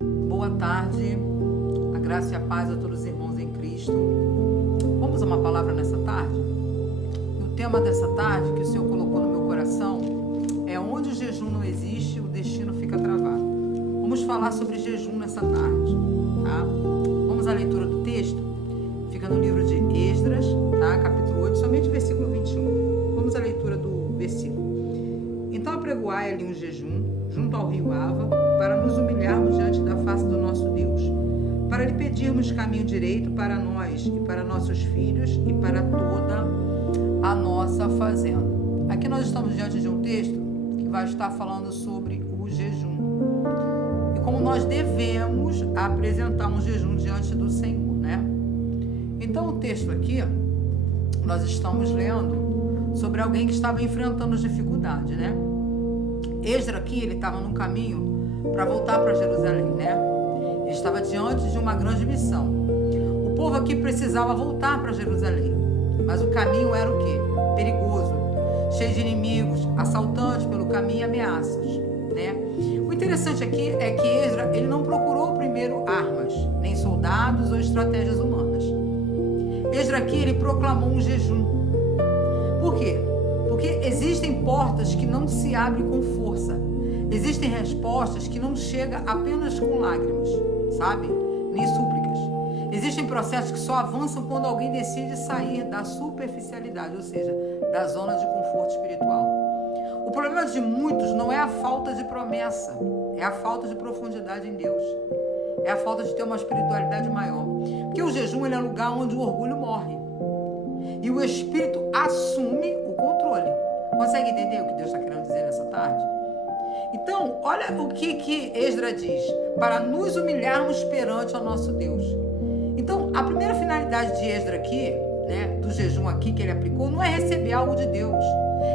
Boa tarde, a graça e a paz a todos os irmãos em Cristo. Vamos a uma palavra nessa tarde? E o tema dessa tarde que o Senhor colocou no meu coração é: onde o jejum não existe, o destino fica travado. Vamos falar sobre jejum nessa tarde, tá? Vamos à leitura do texto, fica no livro de Esdras, tá? Capítulo 8, somente versículo 21. Vamos à leitura do versículo. Então apregoai ali um jejum junto ao rio Ava, para nos humilharmos diante da face do nosso Deus, para lhe pedirmos caminho direito para nós e para nossos filhos e para toda a nossa fazenda. Aqui nós estamos diante de um texto que vai estar falando sobre o jejum e como nós devemos apresentar um jejum diante do Senhor, né? Então o texto aqui, nós estamos lendo sobre alguém que estava enfrentando dificuldade, né? Esdras aqui, ele estava num caminho para voltar para Jerusalém, né? Ele estava diante de uma grande missão. O povo aqui precisava voltar para Jerusalém, mas o caminho era o quê? Perigoso, cheio de inimigos, assaltantes pelo caminho e ameaças, né? O interessante aqui é que Esdras, ele não procurou primeiro armas, nem soldados ou estratégias humanas. Esdras aqui, ele proclamou um jejum. Por quê? Porque existem portas que não se abrem com força. Existem respostas que não chegam apenas com lágrimas, sabe? Nem súplicas. Existem processos que só avançam quando alguém decide sair da superficialidade, ou seja, da zona de conforto espiritual. O problema de muitos não é a falta de promessa, é a falta de profundidade em Deus. É a falta de ter uma espiritualidade maior. Porque o jejum, ele é um lugar onde o orgulho morre. E o Espírito assume o controle. Consegue entender o que Deus está querendo dizer nessa tarde? Então, olha o que Esdras diz: para nos humilharmos perante o nosso Deus. Então, a primeira finalidade de Esdras aqui, né, do jejum aqui que ele aplicou, não é receber algo de Deus.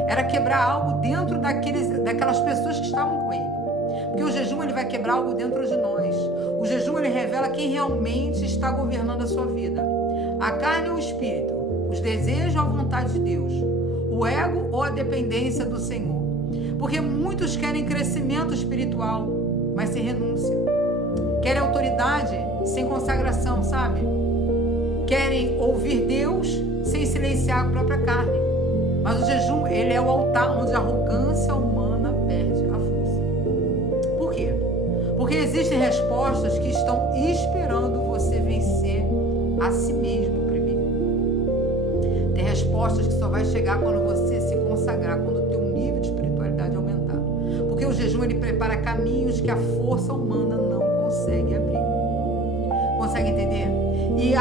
Era quebrar algo dentro daquelas pessoas que estavam com ele. Porque o jejum, ele vai quebrar algo dentro de nós. O jejum, ele revela quem realmente está governando a sua vida. A carne ou o espírito, os desejos ou a vontade de Deus, o ego ou a dependência do Senhor. Porque muitos querem crescimento espiritual, mas sem renúncia. Querem autoridade sem consagração, sabe? Querem ouvir Deus sem silenciar a própria carne. Mas o jejum, ele é o altar onde a arrogância humana perde a força. Por quê? Porque existem respostas que estão esperando você vencer a si mesmo primeiro. Tem respostas que só vai chegar quando você se consagrar, quando o teu nível de espiritualidade aumentar. Porque o jejum, ele prepara caminhos que a força humana não consegue abrir. Consegue entender? E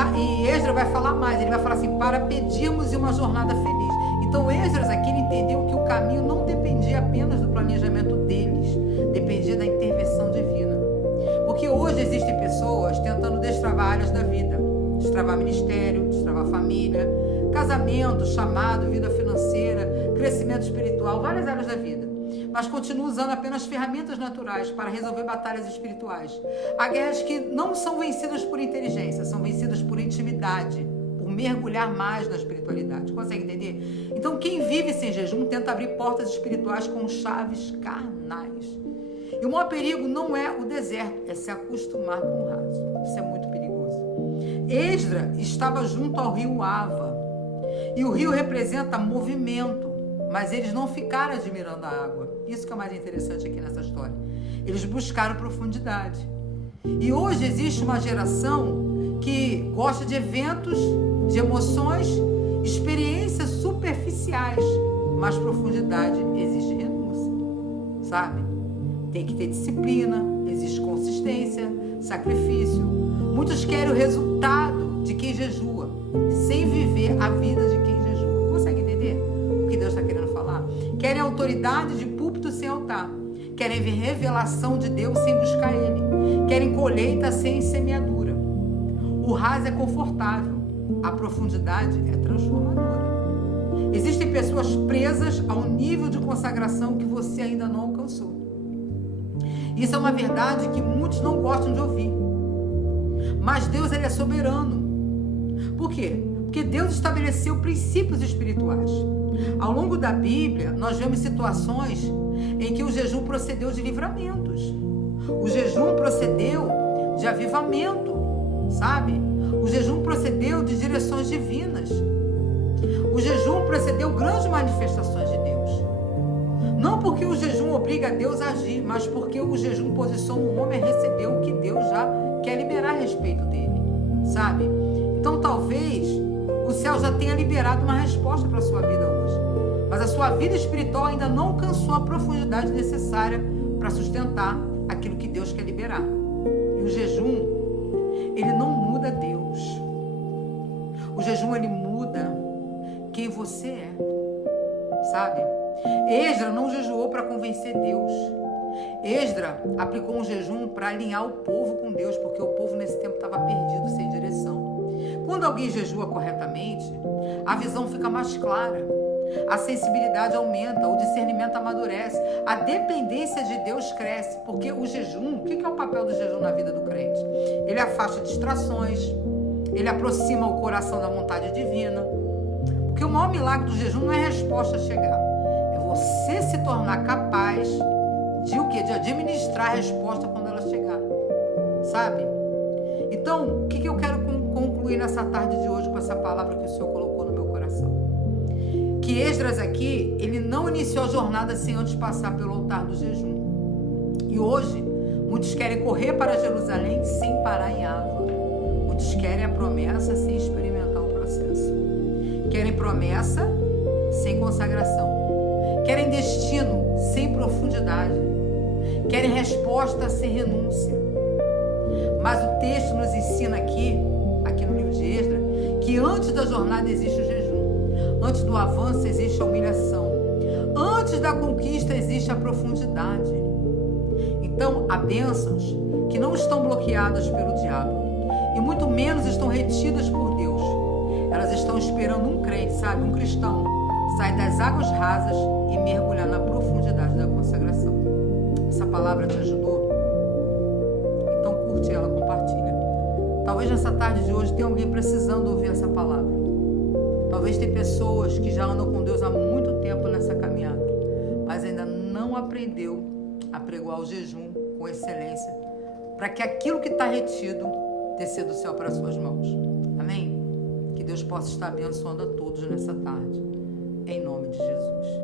Esdras vai falar mais, ele vai falar assim: para pedirmos uma jornada feliz. Então Esdras aqui, ele entendeu que o caminho não dependia apenas do planejamento deles, dependia da intervenção divina. Porque hoje existem pessoas tentando destravar áreas da vida, destravar ministério, destravar família, casamento, chamado, vida financeira, crescimento espiritual, várias áreas da vida, mas continua usando apenas ferramentas naturais para resolver batalhas espirituais. Há guerras que não são vencidas por inteligência, são vencidas por intimidade, por mergulhar mais na espiritualidade. Consegue entender? Então, quem vive sem jejum tenta abrir portas espirituais com chaves carnais. E o maior perigo não é o deserto, é se acostumar com o raso. Isso é muito perigoso. Esdras estava junto ao rio Ava, e o rio representa movimento, mas eles não ficaram admirando a água. Isso que é o mais interessante aqui nessa história. Eles buscaram profundidade. E hoje existe uma geração que gosta de eventos, de emoções, experiências superficiais, mas profundidade exige renúncia, sabe? Tem que ter disciplina, existe consistência, sacrifício. Muitos querem o resultado de quem jejua, sem viver a vida de quem jejua. Consegue entender o que Deus está querendo falar? Querem autoridade de púlpito sem altar. Querem ver revelação de Deus sem buscar Ele. Querem colheita sem semeadura. O raso é confortável, a profundidade é transformadora. Existem pessoas presas ao nível de consagração que você ainda não alcançou. Isso é uma verdade que muitos não gostam de ouvir. Mas Deus, ele é soberano. Por quê? Porque Deus estabeleceu princípios espirituais. Ao longo da Bíblia, nós vemos situações em que o jejum procedeu de livramentos. O jejum procedeu de avivamento, sabe? O jejum procedeu de direções divinas. O jejum procedeu grandes manifestações de Deus. Não porque o jejum obriga a Deus a agir, mas porque o jejum posiciona o homem a receber o que Deus já quer liberar a respeito dele, sabe? Então talvez o céu já tenha liberado uma resposta para a sua vida hoje, mas a sua vida espiritual ainda não alcançou a profundidade necessária para sustentar aquilo que Deus quer liberar. E o jejum, ele não muda Deus. O jejum, ele muda quem você é, sabe? Esdras não jejuou para convencer Deus. Esdras aplicou um jejum para alinhar o povo com Deus, porque o povo nesse tempo estava perdido, sem direção. Quando alguém jejua corretamente, a visão fica mais clara, a sensibilidade aumenta, o discernimento amadurece, a dependência de Deus cresce, porque o jejum, o que é o papel do jejum na vida do crente? Ele afasta distrações, ele aproxima o coração da vontade divina, porque o maior milagre do jejum não é a resposta chegar, é você se tornar capaz de o quê? De administrar a resposta quando ela chegar, sabe? Então, o que eu quero concluir nessa tarde de hoje com essa palavra que o Senhor colocou no meu coração? Que Esdras aqui, ele não iniciou a jornada sem antes passar pelo altar do jejum. E hoje, muitos querem correr para Jerusalém sem parar em Ava. Muitos querem a promessa sem experimentar o processo. Querem promessa sem consagração. Querem destino sem profundidade. Querem resposta sem renúncia. Mas o texto nos ensina aqui no livro de Esdras, que antes da jornada existe o jejum. Antes do avanço existe a humilhação. Antes da conquista existe a profundidade. Então, há bênçãos que não estão bloqueadas pelo diabo e muito menos estão retidas por Deus. Elas estão esperando um crente, sabe? Um cristão, sair das águas rasas e mergulhar na profundidade da consagração. Essa palavra te ajudou? Então curte ela, compartilha. Talvez nessa tarde de hoje tenha alguém precisando ouvir essa palavra. Talvez tem pessoas que já andam com Deus há muito tempo nessa caminhada, mas ainda não aprendeu a pregoar o jejum com excelência, para que aquilo que está retido descer do céu para as suas mãos. Amém? Que Deus possa estar abençoando a todos nessa tarde, em nome de Jesus.